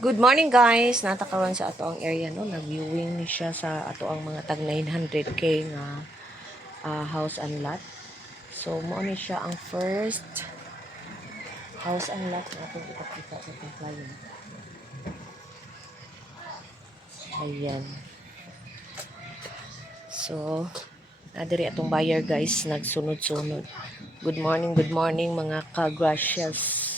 Good morning guys, natakawan sa ato ang area no, nag-viewing ni siya sa ato ang mga tag 900k nga house and lot. So mo ni siya ang first house and lot na atong ipakita sa atong client. Ayan. So nadiri atong buyer guys, nagsunod-sunod. Good morning mga ka-gracias.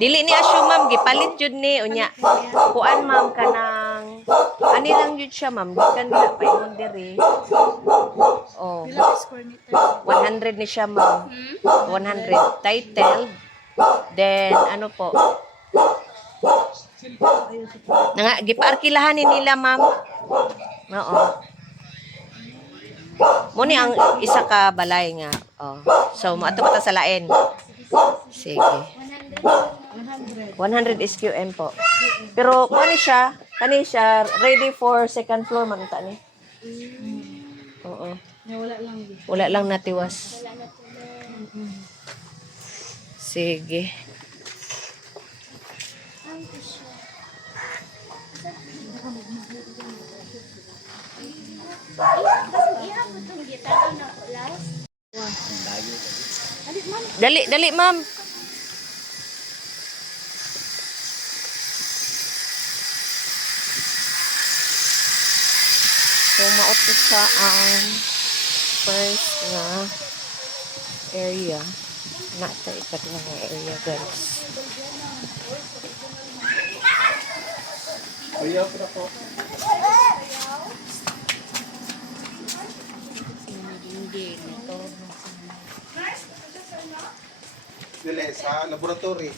Dili ni asyo ma'am, gipalit jud ni unya. Kuan ma'am kanang ani lang jud siya ma'am, gikan dila pa imong diri. Oh. 100 ni siya ma'am. 100 title. Then ano po? Nga gipaarkilahan ni nila ma'am. Oo. Mo ni ang isa ka balay nga. Oh. So ato pa ta sa lain. Sige. 100 SQM po. Pero kani siya ready for second floor man ta ni. Oo. Wala lang natiwas. Sige. Dali ma'am. So, maoto sa ang first na area. Nata ikat na nga area, guys. Ayaw ko na po. Dili, sa laboratory.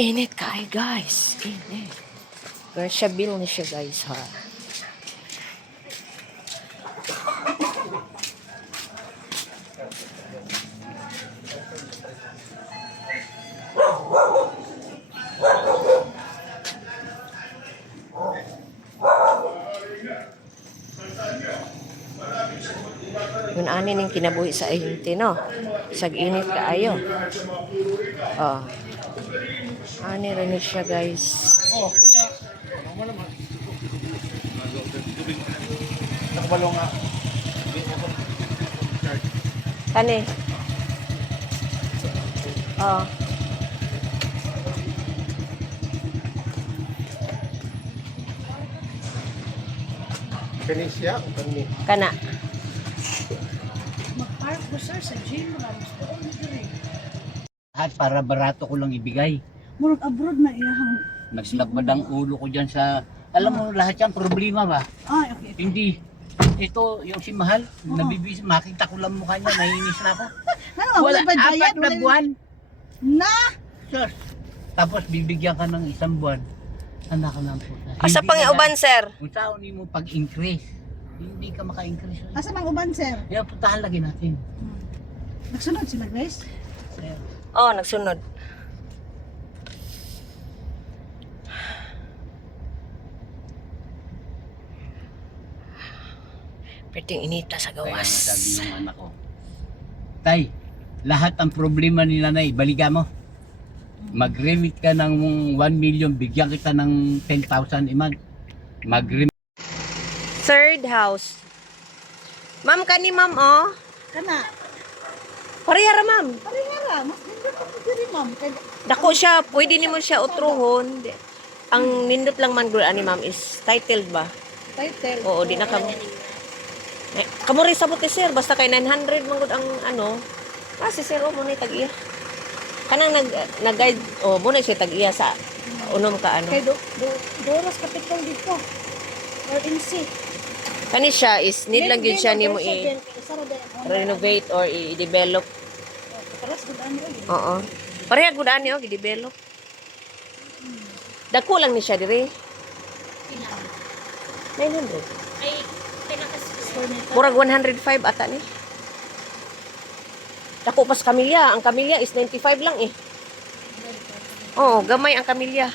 Init kay guys. Init. Garcia bill na siya guys ha. Yun ani ning kinabuhi sa ahinti no. Sag-init kaayo. Oh. Ani rin siya guys. Oh, kanya. Nakabalo nga. Kani. Oh. Kani siya, kani. Kana. Mag-park ko sir sa gym lang. At para barato ko lang ibigay. Murag abroad na iyahang. Nagsilagmad ang ulo ko dyan sa... Alam mo, lahat yan problema ba? Okay. Hindi. Ito, yung si Mahal, nabibis, makita ko lang mukha niya, nahinis na ako. Ano, Wala, ba apat na buwan. Na! Sir. Tapos bibigyan ka ng isang buwan. Anak ka ng puta. Asa pang uban sir? Kung saan mo pag-increase, hindi ka maka-increase. Asa mang uban sir? Kaya puntahan lagi natin. Nagsunod sila Grace? Oh, nagsunod. Pwedeng inita sa Kaya gawas. sabi ng anak ko, Tay, lahat ng problema ni nanay, baliga mo. Mag-remit ka ng 1 million, bigyan kita ng 10,000 a month. Mag-remit. Third house. Ma'am, kani ma'am, oh. Kana. Parehara ma'am. Parehara. Mas nindot ako diri ma'am. Dako siya, pwede nimo siya utruhon. Ang nindot lang man gud ani ma'am is titled ba? Title. Oo, di na kamo. Kamo rin sabot ni sir, basta kay 900 man gud ang ano. Si sir mo ni tag-iya. Kanang nag-guide, mo na siya tag-iya sa unom ka ano. Kay Doros Capital dito. Or NC. Kani siya is need lang gyud siya nimo i-renovate or i-develop. Paras gud ani oy. Oo. Pareha gud ani oh, gidevelop. Dako lang ni siya dire. 900. Ay, pinakas Square meter. Murag 105 ata ni. Dako pas kamilya. Ang kamilya is 95 lang eh. Oo, gamay ang kamilya.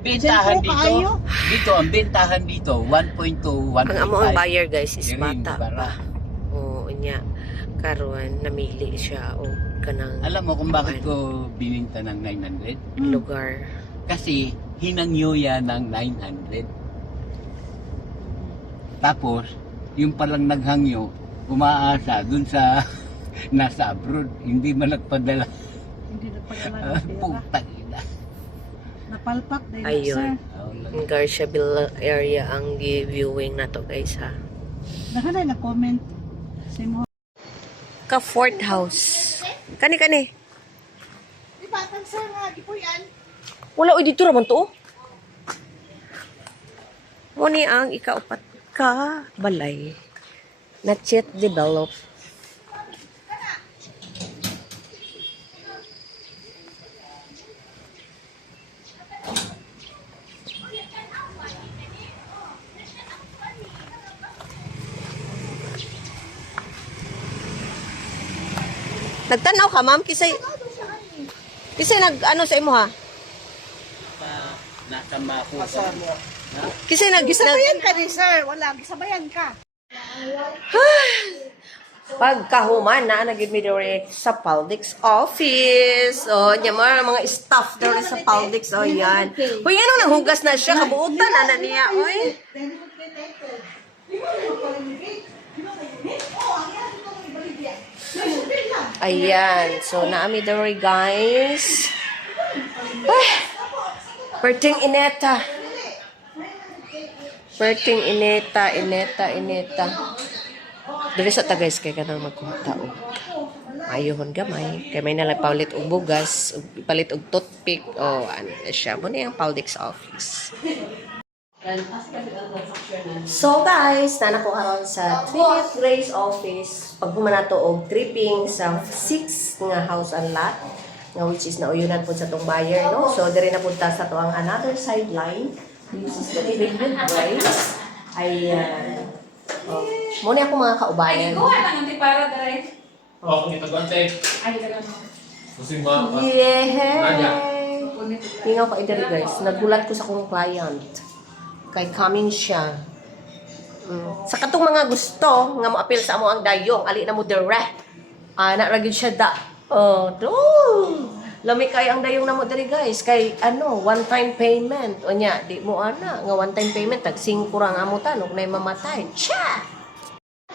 Bentahan Siyempre, kaayo. dito, ang bentahan dito, 1.2, 1.5. Ang amo ang buyer guys is Diri, bata bara. pa. Oo, niya. Karon namili siya o kanang Alam mo kung bakit ko bininta ng 900? lugar. Kasi hinangyo yan ng 900. Tapos, yung palang naghangyo, umaasa dun sa nasa abroad, hindi man nagpadala. Hindi nagpadala ng pera. Putang ina. Napalpak dahil Ayun. sir. Ang Garciabil area ang viewing na to guys ha. Nakanay na comment. Sa mo. Ka Fort House. Kani. Di ba tan sir nga gipuyan? Wala oy dito ra man to. Muni ang ikaupat ka balay. Not yet developed. Nagtanaw ka, ma'am? Kisay ano sa imo ha? Nasa mako. Kisay Gisabayan ka ni sir. Wala, gisabayan ka. pagkahuman na nagid mi diri sa Paldix office. Oh, nya mga staff diri sa Paldix. Oh, yan. Hoy, ano nang hugas na siya kabuutan ana niya, oy. Ayan. So, naami diri guys. Perting ineta. Perting ineta. Dili sa ta guys kay kanang magkuha tao. Ayohon gamay kay may nalang paulit og bugas, og palit og toothpick o ano siya mo na yung Paldix office. So guys, na ko karon sa Trinity Grace office paghuman nato og tripping sa 6 nga house and lot nga which is nauyunan pud sa tong buyer no. So diri na pud ta sa to ang another sideline. This is the Trinity Grace. Ayan. Oh. Muna ako mga kaubayan. Oh, kita gante. Pusing ba? Yay! Tingaw pa idari guys. Nagulat ko sa kong client. Kay coming siya. Sa katong mga gusto nga mo-appeal sa amo ang dayong, ali na mo direct. Naragid siya da. Do. Lami kay ang dayong na mo diri guys. Kay one-time payment. O nya, di mo ana nga one-time payment tag 5 ra nga mo tanong na mamatay. Cha!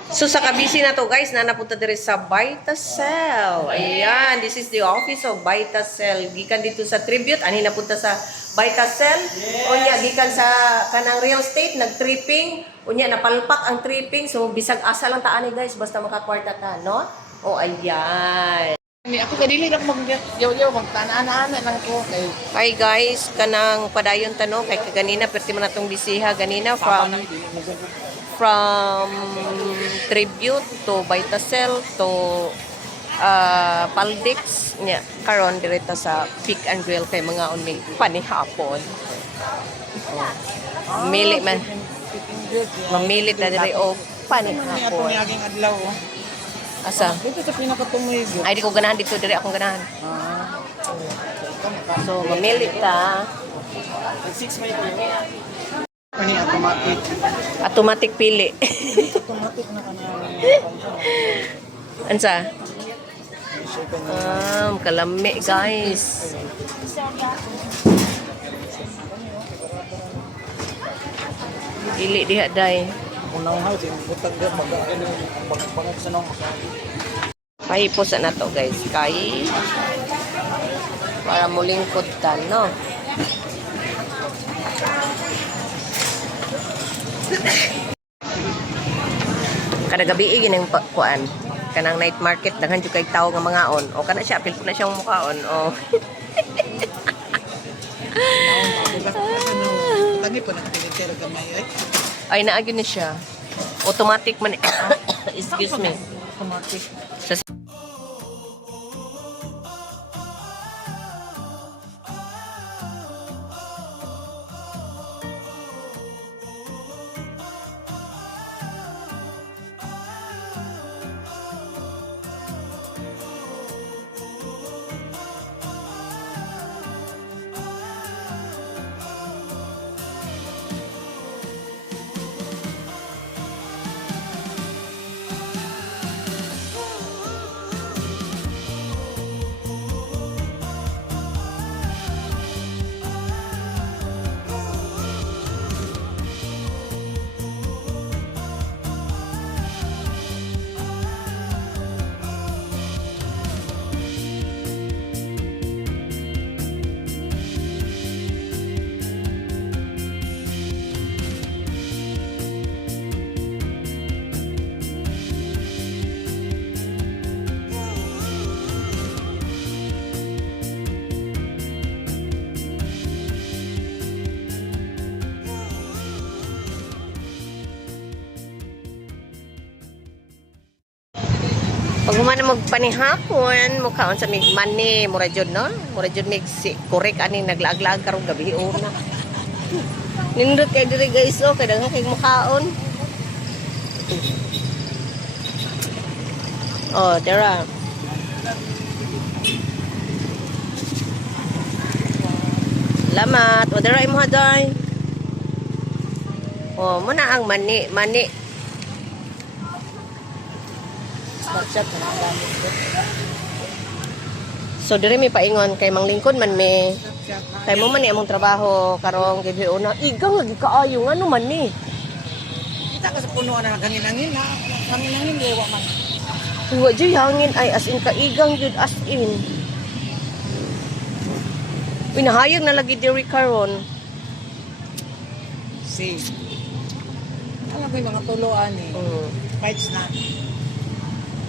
So sa kabisi na to guys, na napunta diri sa Vitasel. Ayan, this is the office of Vitasel. Gikan dito sa Tribute, ani napunta sa Vitasel. Unya gikan sa kanang real estate, nag-tripping. Unya napalpak ang tripping. So bisag asa lang ta ani guys, basta makakwarta ta, no? O ayan. Ni ako kadili lang magyaw-yaw magtanaan-ana lang ko kay Hi guys, kanang padayon tanong kay kaganina perti man natong bisiha ganina from Tribute to Vitasel to Paldix nya karon direta sa Pick and Grill kay mga unmig panihapon. Mili man. Mamili na diri og panihapon. aging adlaw. Asa? Dito sa pinakatumoy gyud. Ay di ko ganahan dito diri akong ganahan. So mamili ta. 6 may Kani automatic. Automatic pili. Automatic na kanya. Ansa? Kalami guys. Pili diha day. Unang house yung butag gyud bangag sa nong. Pahipos na to guys. Kay para mulingkod ta, no? Kada gabi ginang kuan kanang night market daghan jud kay tawo nga mangaon o kana siya apil na siyang mukhaon o Lagi po nakatinitira gamay ay. ay naagyo ni siya automatic man excuse me Automatic. sa Pag man magpanihapon, mukhaon sa mig mani, mura jud no? Mura jud mig si korek ani naglaag-laag karong gabi una. Nindot kay diri guys oh, kay daghan kay mukhaon. Oh, dara. Salamat. O dara imo haday. Oh, muna ang mani. Snapchat na ang gamit ko. So dire mi paingon kay manglingkod man me. Snapchat na. Kay mo man ni among trabaho karong gabi una. Igang lagi kaayo ngano man ni. Kita ka sa puno na hangin-hangin ha. Hangin-hangin lewa man. Wa jud hangin ay as in kaigang jud as in. Pinahayag na lagi diri karon. Si. Alam ko yung mga tuloan eh. Fights na.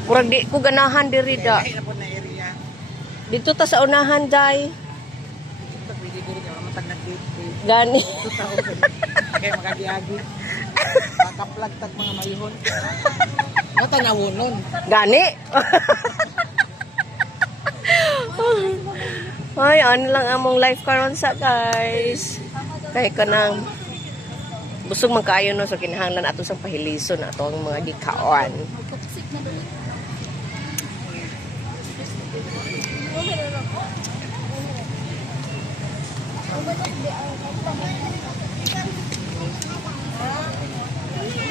Murag di ko ganahan diri da. Kaya na po na area. Dito ta sa unahan day. Ito pwede diri ka matag nag-date. Gani. Ito tao ko. Kaya magagi-agi. Makaplag tag mga mayhon. Matanawon Gani. Ay, ano lang among life karon sa guys. Kay kanang busog man kaayo no so kinahanglan ato sang pahilison ato ang mga gikaon.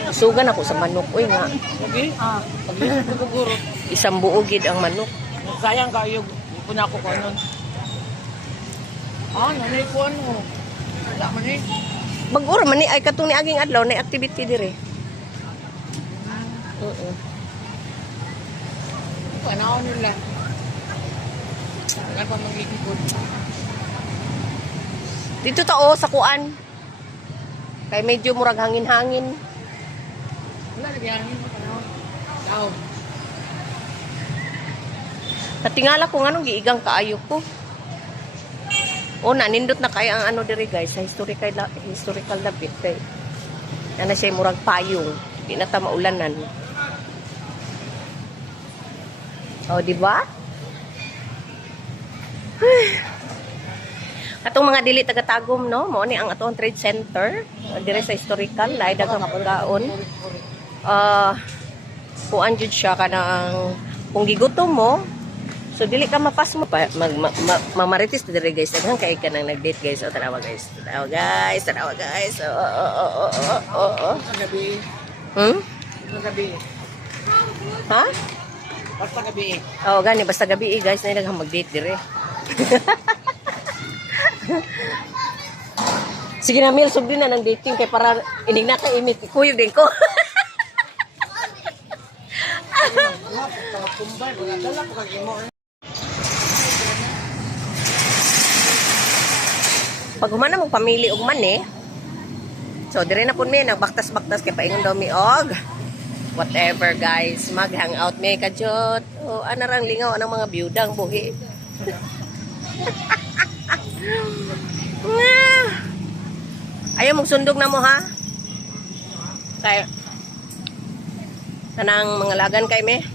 Sugan ako sa manok oy nga. Okay? Pag-isip ko siguro. Isang buo gid ang manok. Sayang kayo. Hindi po na ako ko nun. Nanay ko ano. Wala man eh. Bag-ura man ni ay katong ni aging adlaw na activity dire. Oo. Panahon nila. Tagal pa mag-ikot. Dito ta oh sa kuan. Kay medyo murag hangin-hangin. Wala nagyangin mo panahon. Down. Natingala ko nganong giigang kaayo ko. O nanindot na kaya ang ano diri guys sa historical David kay. Ana siya murag payong, di na ta maulanan. O di ba? Atong mga dili taga-tagom no, mao ni ang atong trade center dire sa historical, lain daghang pagkaon. Kuan jud siya kanang kung gigutom mo, so dili ka mapas mo pa mamaritis na dire guys. Daghang kay ka nang nag-date guys. O tanawa guys. Tanawa guys. Gabi. Gabi. Ha? Basta gabi. Oh, gani basta gabi guys na daghang mag-date dire. Sige na Mil, sugdi na ng dating kay para inig na kay imit kuyog din ko. Pag humana mong pamili og mani, so dire na pud mi nagbaktas-baktas kay paingon daw mi og whatever guys, mag-hangout mi kadjot. O anarang lingaw anang mga biyudang buhi. Ayaw mong sundog na mo ha. Kay kanang mga lagan kay me.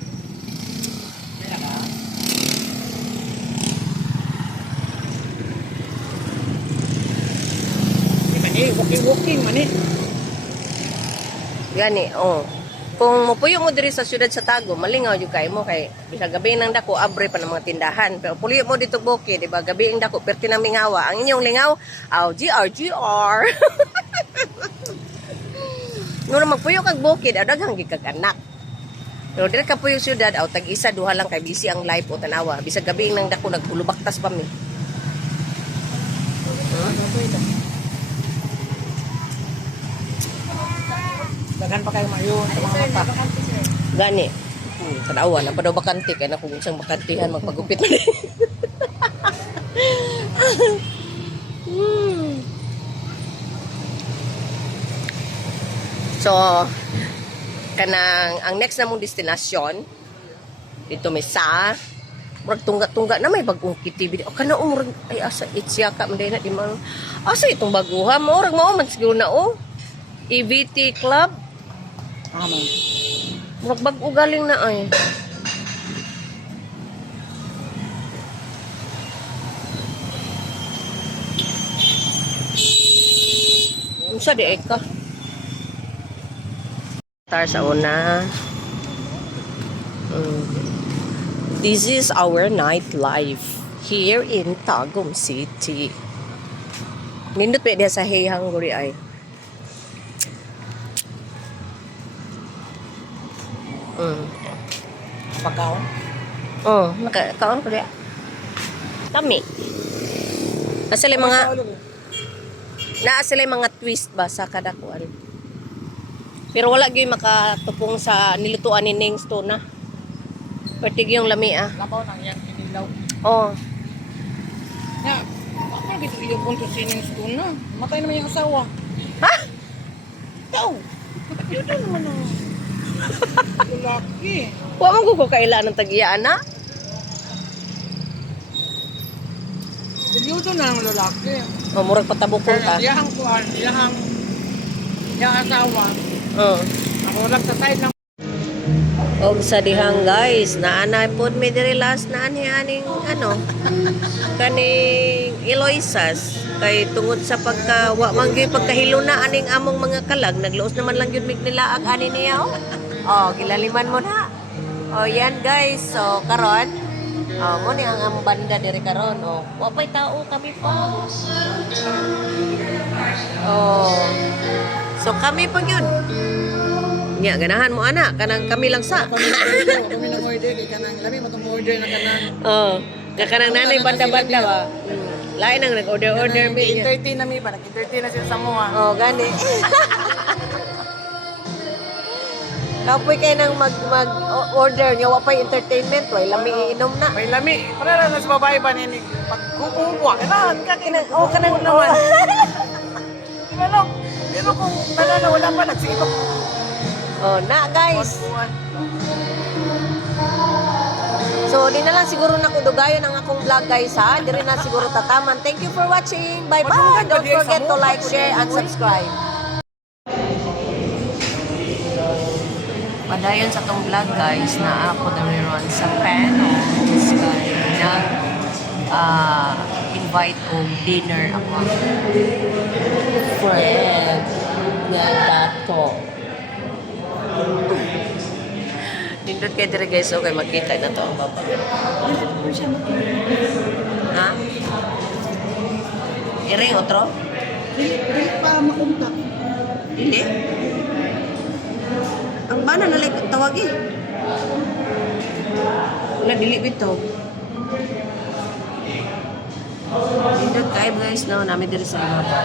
Walking man eh. Gani, oh. Kung mupuyo mo diri sa syudad sa Tago, malingaw jud kay mo kay bisa gabi nang dako abre pa ng mga tindahan. Pero puliyo mo dito Boki, di ba? Gabi ang dako perti nang mingawa. Ang inyong lingaw, GR. Nung magpuyo kag Boki, daghang gikag anak. Pero dire ka puyo syudad, tag-isa duha lang kay busy ang life o tanawa. Bisa gabi nang dako nagpulubaktas pa mi. Daghan pa kayo mayon sa mga mata. Gani. Tanawa na pa daw bakante kay na kung isang bakantihan magpagupit na. So kanang ang next na mong destinasyon dito may sa murag tungga-tungga na may bagong kitibid. O kana murag ay asa itsya ka manday na di man. Asa itong baguha mo murag mao man siguro na EVT Club. Man. Murag bag-o galing na ay. Usa di ka. Tar sa una. This is our nightlife here in Tagum City. Nindot pa dia sa heyhang guri ay. Pagkaon. Oh, nakakaon ko dia. Kami. Sila mga sila mga twist ba sa kada kuan. Pero wala gyud makatupong sa nilutuan ni Ning Stone na. Pertig yung lami ah. Labaw nang yan kinilaw. Oh. Ya, bakit dito yung punto sining school na? Matay naman yung asawa. Ha? Ikaw! Yun na naman ang lalaki. Wa man ko kaila ng tagiyaan na. Yun na ang lalaki. Oh, murag patabukon ta. Iyahang kuhan, iyahang asawa. Oh. Ako lang sa side ng Og sa dihang guys, naanay pod mi diri last na aning ano kaning Eloisas kay tungod sa pagka wa man gyud pagkahilo na aning among mga kalag nagluos naman lang gyud mig nila ag ani niya oh. Oh, gilaliman mo na. Oh, yan guys. So karon mo ni ang among banda diri karon oh. Wa pay tao kami pa. Oh. So kami pa gyud. Nya ganahan mo anak kanang kami lang sa. kami nang order kay kanang lami matong order na kanang. Oh, kanang nanay banda-banda ba. Lain ang nag-order mi. Nag-entertain na mi ba? Nag-entertain na sila sa mga. Oh, gani. Kapoy kayo nang mag-order niya, wapay entertainment, way lami iinom na. May lami. Para na sa babae ba nini? Pagkukuha, kailangan ka kinang. Oh, kanang naman. Pero, pero kung talala wala pa, nagsiibak. Oh, na guys. So, di na lang siguro na kudugayon ang akong vlog guys ha. Di rin na siguro tataman. Thank you for watching. Bye-bye. Don't forget to like, share, and subscribe. Padayon sa tong vlog guys na ako na rin sa panels kay nag invite og dinner ako. Friend nga dato. Nindot kayo dire guys, okay, makita na to ang baba. Ha? Iri, otro? Dili pa makunta. Dili? Ang bana na like tawag eh. Wala, dili bito. Nindot kayo guys, no? Namin dire sa mga.